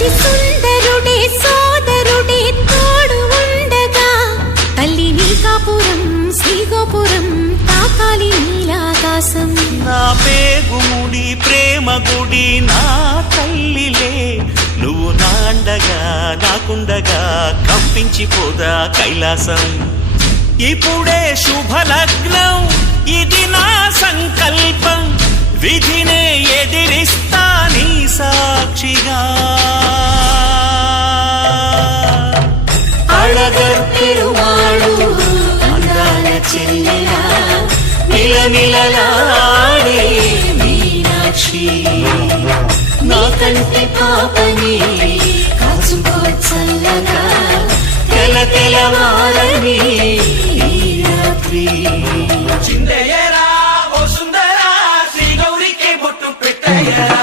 అతి సుందరుడే సోదరుడే తోడు ఉండగా తల్లి నీ కాపురం శ్రీగోపురం తాకాలి నీలాకాశం. నా పేగుముడి ప్రేమ గుడి నా తల్లిలే నువ్వు నాండగా నాకుండగా కంపించిపోదా కైలాసం. ఇప్పుడే శుభలగ్నం ఇది నా సంకల్పం విధినే ఎదిరిస్తా నీ సాక్షిగా. అళగర్ పెరుమాళు అందాల చెల్లెలా నిలనిలలాడే మీనాక్షి నా కంటి పాపని కాచుకో చల్లగా తెల తెలవారని ఈ రాత్రి. చిందయ్యరా ఓ సుందరా శ్రీ గౌరికి బొట్టు పెట్టయ్యరా.